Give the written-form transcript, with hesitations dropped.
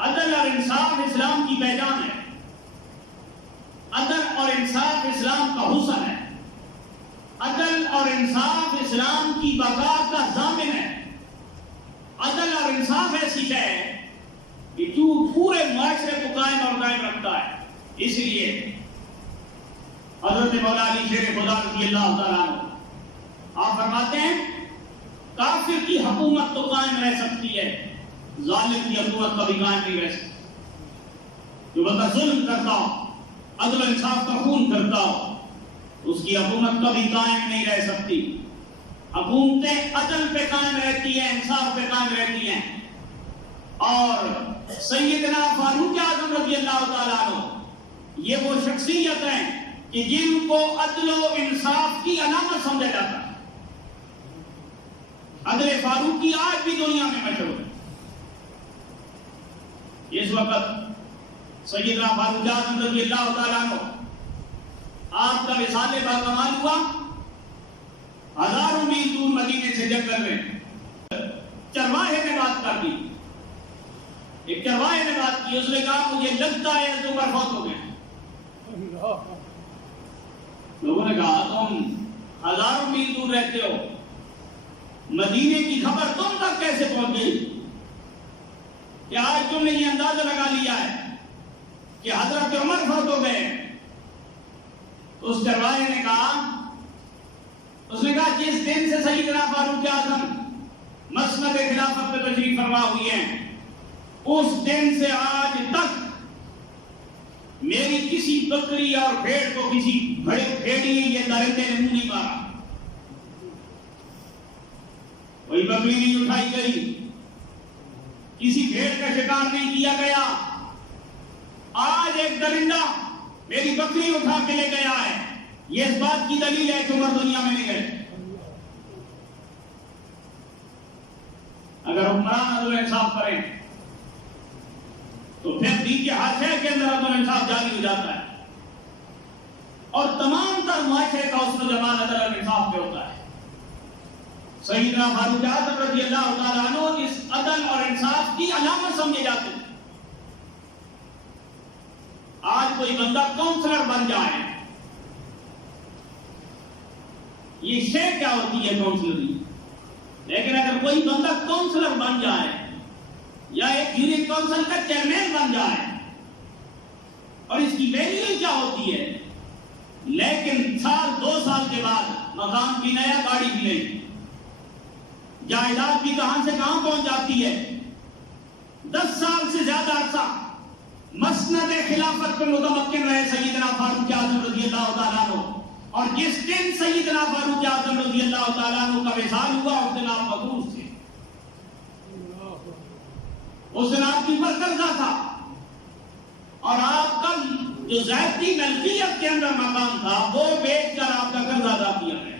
عدل اور انصاف اسلام کی پہچان ہے. عدل اور انصاف اسلام کا حسن ہے. عدل اور انصاف اسلام کی بقا کا ضامن ہے. عدل اور انصاف ایسی شے ہے کہ جو پورے معاشرے کو قائم اور قائم رکھتا ہے. اس لیے حضرت مولا علی شیر خدا رضی اللہ تعالیٰ عنہ آپ فرماتے ہیں کافر کی حکومت تو قائم رہ سکتی ہے، ظالم کی حکومت کبھی قائم نہیں رہ سکتی. جو بندہ ظلم کرتا ہو، عدل انصاف کا خون کرتا ہو، اس کی حکومت کبھی قائم نہیں رہ سکتی. حکومتیں عدل پہ قائم رہتی ہیں، انصاف پہ قائم رہتی ہیں. اور سیدنا فاروق اعظم رضی اللہ تعالیٰ عنہ یہ وہ شخصیت ہیں کہ جن کو عدل و انصاف کی علامت سمجھا جاتا ہے. عدل فاروقی آج بھی دنیا میں مشہور ہے. اس وقت سیدنا فاروق اعظم رضی اللہ تعالیٰ عنہ آپ کا وصال باکمال ہوا، ہزاروں میل دور مدینے سے جنگل میں چرواہے نے بات کر دی. ایک چرواہے نے بات کی، اس نے کہا مجھے لگتا ہے تو عمر فوت ہو گئے. لوگوں نے کہا تم ہزاروں میل دور رہتے ہو، مدینے کی خبر تم تک کیسے پہنچ گئی کہ آج تم نے یہ اندازہ لگا لیا ہے کہ حضرت عمر فوت ہو گئے. اس چرواہے نے کہا جس دن سے سیدنا فاروق اعظم مسند خلافت پہ تشریف فرما ہوئی ہیں، اس دن سے آج تک میری کسی بکری اور بھیڑ کو کسی بڑے بھیڑی یہ درندے نے منہ نہیں مارا. کوئی بکری نہیں اٹھائی گئی، کسی بھیڑ کا شکار نہیں کیا گیا. آج ایک درندہ میری بکری اٹھا کے لے گیا ہے. یہ اس بات کی دلیل ہے کہ عمر دنیا میں نہیں گئے. اگر حکمران عدل انصاف کریں تو پھر دین کے حاشیے کے اندر عدل انصاف جاری ہو جاتا ہے، اور تمام تر معاشرے کا حسن و جمال عدل اور انصاف پہ ہوتا ہے. سیدنا فاروق اعظم رضی اللہ تعالیٰ عنہ اس عدل اور انصاف کی علامت سمجھے جاتے ہیں. آج کوئی بندہ کونسلر بن جائے، یہ شے کیا ہوتی ہے کونسلری، لیکن اگر کوئی بندہ کونسلر بن جائے یا ایک یونین کونسل کا چیئرمین بن جائے، اور اس کی ویلیو کیا ہوتی ہے، لیکن سال 2 سال کے بعد مقام بھی نیا، گاڑی بھی نئی، جائیداد بھی کہاں سے کہاں پہنچ جاتی ہے. 10 سال سے زیادہ عرصہ مسند خلافت پہ متمکن رہے سیدنا فاروق اعظم رضی اللہ تعالیٰ عنہ، اور جس دن سیدنا فاروق اعظم رضی اللہ تعالیٰ عنہ کا وصال ہوا اس دن آپ مبعوث تھے. اس دن آپ کی پر قرضہ تھا، اور آپ کا جو ذاتی ملکیت کے اندر مقام تھا وہ بیچ کر آپ کا قرضہ ادا کیا گیا.